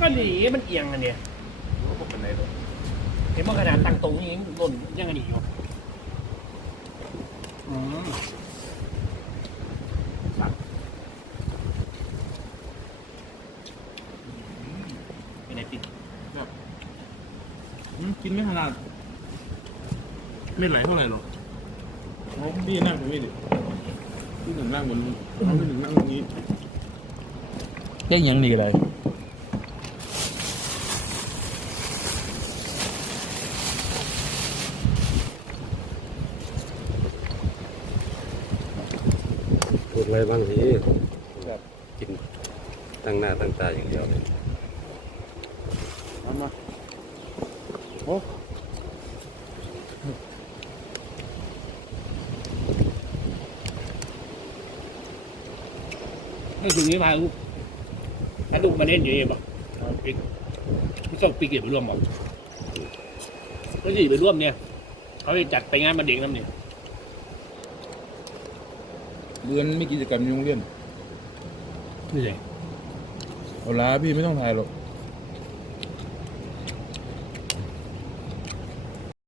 ก็หนีมันเอียงอันเนี้ยรู้ว่าเป็นไรหรอกเห็นว่าขนาดตั้งตรงนี้ยังหล่นยังอันนี้อยู่อืมเป็นไงติดอืมกินไม่ขนาด ไม่ไหลเท่าไหร่หรอกเอาพี่นั่งตรงนี้ดิพี่หนึ่งนั่งบนนู้นเอาพี่หนึ่งนั่งตรงนี้เยังยังนี่ก็ได้พูดอะไรบ้างสิกินตั้งหน้าตั้งตาอย่างเดียวเลยเอามาโอ้นี่คือนี้พาลูกพาลูกมาเล่นอยู่เองบอกปิกพี่ส่งปิกเดี๋ยวไปร่วมบอกก็สิไปร่วมเนี่ย เขาจะจัดไปงานมาเด็กน้ำเนี่ย เดือนไม่กิจกรรมในโรงเรียนนี่ไงเอาละพี่ไม่ต้องถ่ายหรอก